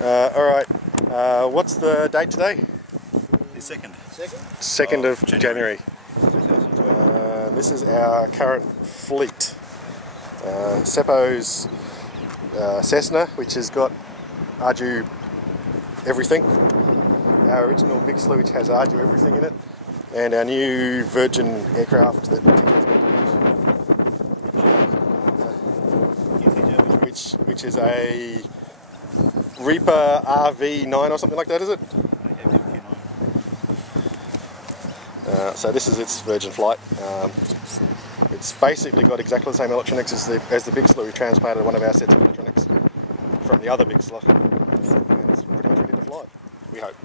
Alright, what's the date today? The 2nd. 2nd of January. This is our current fleet. Seppo's Cessna, which has got Ardu everything. Our original Big Slew, which has Ardu everything in it. And our new Virgin aircraft that which is a Reaper RV9 or something like that, is it? So this is its Virgin flight. It's basically got exactly the same electronics as the Big Slew. We transplanted one of our sets of electronics from the other Big Slew. And it's pretty much ready to fly, we hope.